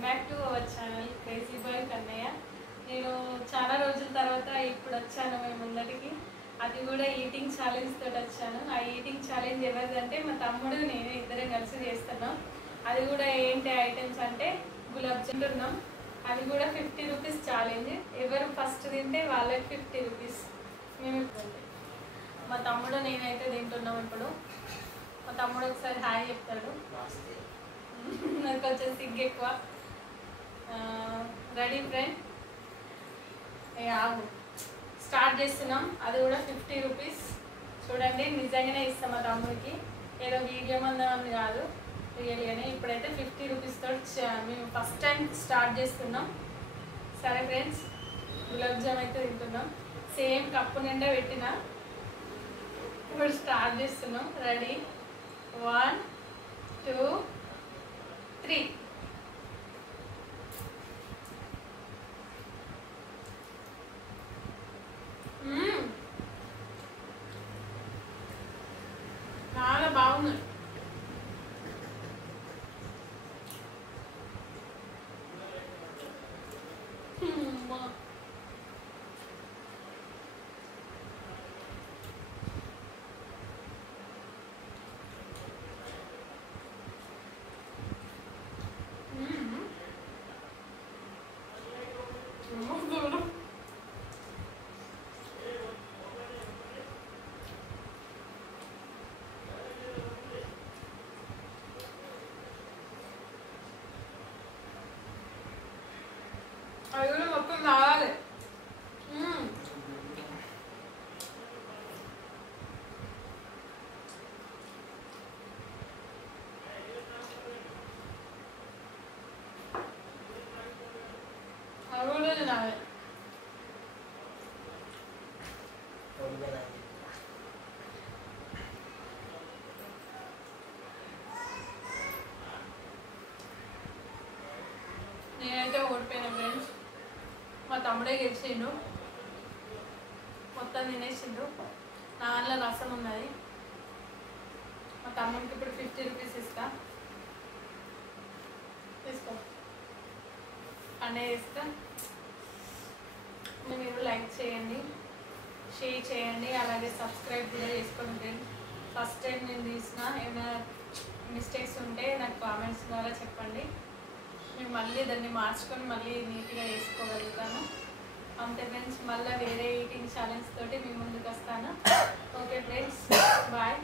Welcome back to our channel crazy boy Kannayya. నేను చాలా రోజుల తర్వాత ఇప్పుడు వచ్చాను మీ ముందటికి. అది కూడా ఈటింగ్ ఛాలెంజ్ తోటి వచ్చాను. ఆ ఈటింగ్ ఛాలెంజ్ ఎవరిదంటే మా తమ్ముడు నేను ఇద్దరం కలిసి చేస్తున్నాం. అది కూడా ఏంటి ఐటమ్స్ అంటే గులాబ్ జామ్ ఉన్నాం. అది కూడా 50 రూపీస్ ఛాలెంజ్. ఎవరు ఫస్ట్ తింటే వాళ్ళకి 50 రూపీస్. మేము ఇప్పుడు మా తమ్ముడు నేనైతే తింటున్నాం. ఇప్పుడు మా తమ్ముడు ఒకసారి హాయ్ చెప్తాడు. నాకు కొంచెం సిగ్గు ఎక్కువ. రెడీ ఫ్రెండ్, ఆగు, స్టార్ట్ చేస్తున్నాం. అది కూడా 50 రూపీస్. చూడండి, నిజంగానే ఇస్తాం మా తమ్ముడికి, ఏదో వీడియో మంది కాదు, రియల్గానే. ఇప్పుడైతే 50 రూపీస్ తోటి మేము ఫస్ట్ టైం స్టార్ట్ చేస్తున్నాం. సరే ఫ్రెండ్స్, గులాబ్ జామ్ అయితే తింటున్నాం. సేమ్ కప్పు నిండా పెట్టిన. ఇప్పుడు స్టార్ట్ చేస్తున్నాం. రెడీ, 1 2 3. చాలా బాగుంది. అది కూడా మొత్తం తాగాలి. అది కూడా తినాలి. నేనైతే ఓడిపోయినా ఫ్రెండ్స్. మా తమ్ముడే గెలిచిండు, మొత్తం తినేసిండు. నా దాంట్లో రసం ఉన్నది. మా తమ్ముడికి ఇప్పుడు 50 రూపీస్ ఇస్తా. తీసుకో అనే ఇస్తా. మీరు లైక్ చేయండి, షేర్ చేయండి, అలాగే సబ్స్క్రైబ్ కూడా చేసుకోండి ఫ్రెండ్స్. ఫస్ట్ టైం నేను తీసిన ఏమైనా మిస్టేక్స్ ఉంటే నాకు కామెంట్స్ ద్వారా చెప్పండి. నేను మళ్ళీ దాన్ని మార్చుకొని మళ్ళీ నీట్గా వేసుకోగలుగుతాను. అంతే ఫ్రెండ్స్, మళ్ళీ వేరే ఈటింగ్ ఛాలెంజ్ తోటి మీ ముందుకు వస్తాను. Okay friends, bye.